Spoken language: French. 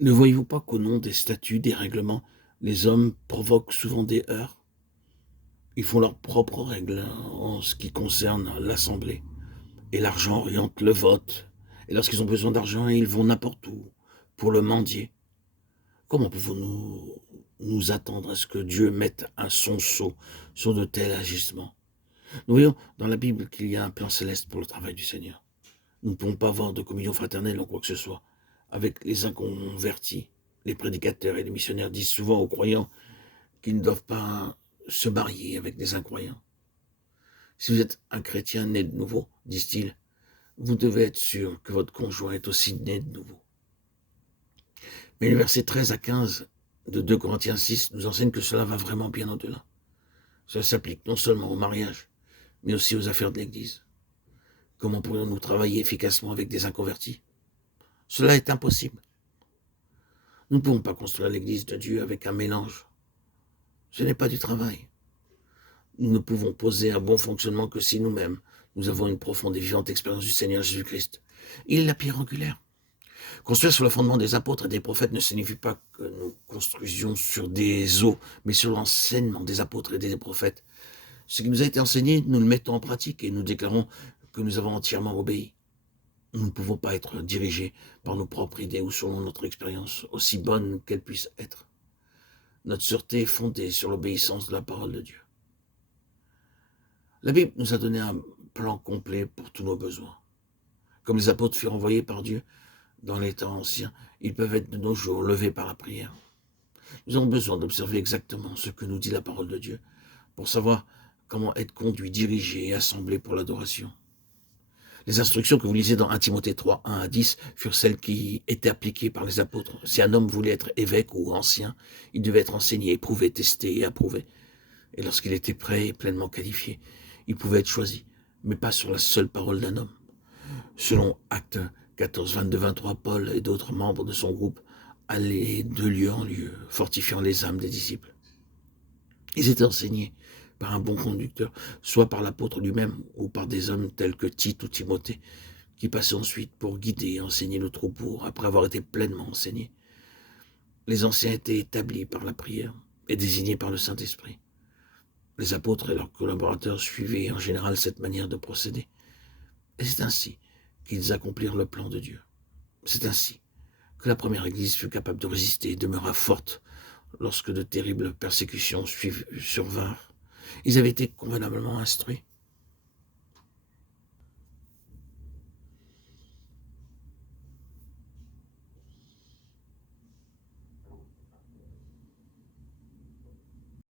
Ne voyez-vous pas qu'au nom des statuts, des règlements, les hommes provoquent souvent des heurts? Ils font leurs propres règles en ce qui concerne l'Assemblée. Et l'argent oriente le vote. Et lorsqu'ils ont besoin d'argent, ils vont n'importe où pour le mendier. Comment pouvons-nous nous attendre à ce que Dieu mette un sonceau sur de tels agissements? Nous voyons dans la Bible qu'il y a un plan céleste pour le travail du Seigneur. Nous ne pouvons pas avoir de communion fraternelle en quoi que ce soit avec les inconvertis. Les prédicateurs et les missionnaires disent souvent aux croyants qu'ils ne doivent pas se marier avec des incroyants. Si vous êtes un chrétien né de nouveau, disent-ils, vous devez être sûr que votre conjoint est aussi né de nouveau. Mais les versets 13 à 15 de 2 Corinthiens 6 nous enseignent que cela va vraiment bien au-delà. Cela s'applique non seulement au mariage, mais aussi aux affaires de l'Église. Comment pourrions-nous travailler efficacement avec des inconvertis? Cela est impossible. Nous ne pouvons pas construire l'Église de Dieu avec un mélange. Ce n'est pas du travail. Nous ne pouvons poser un bon fonctionnement que si nous-mêmes, nous avons une profonde et vivante expérience du Seigneur Jésus-Christ. Il est la pierre angulaire. Construire sur le fondement des apôtres et des prophètes ne signifie pas que nous construisions sur des os, mais sur l'enseignement des apôtres et des prophètes. Ce qui nous a été enseigné, nous le mettons en pratique et nous déclarons que nous avons entièrement obéi. Nous ne pouvons pas être dirigés par nos propres idées ou selon notre expérience, aussi bonne qu'elle puisse être. Notre sûreté est fondée sur l'obéissance de la parole de Dieu. La Bible nous a donné un plan complet pour tous nos besoins. Comme les apôtres furent envoyés par Dieu dans les temps anciens, ils peuvent être de nos jours levés par la prière. Nous avons besoin d'observer exactement ce que nous dit la parole de Dieu pour savoir comment être conduit, dirigé et assemblé pour l'adoration. Les instructions que vous lisez dans 1 Timothée 3, 1 à 10 furent celles qui étaient appliquées par les apôtres. Si un homme voulait être évêque ou ancien, il devait être enseigné, éprouvé, testé et approuvé. Et lorsqu'il était prêt et pleinement qualifié, il pouvait être choisi, mais pas sur la seule parole d'un homme. Selon Actes 14, 22, 23, Paul et d'autres membres de son groupe allaient de lieu en lieu, fortifiant les âmes des disciples. Ils étaient enseignés par un bon conducteur, soit par l'apôtre lui-même ou par des hommes tels que Tite ou Timothée, qui passaient ensuite pour guider et enseigner le troupeau après avoir été pleinement enseignés. Les anciens étaient établis par la prière et désignés par le Saint-Esprit. Les apôtres et leurs collaborateurs suivaient en général cette manière de procéder. Et c'est ainsi qu'ils accomplirent le plan de Dieu. C'est ainsi que la première Église fut capable de résister et demeura forte lorsque de terribles persécutions survinrent. Ils avaient été convenablement instruits.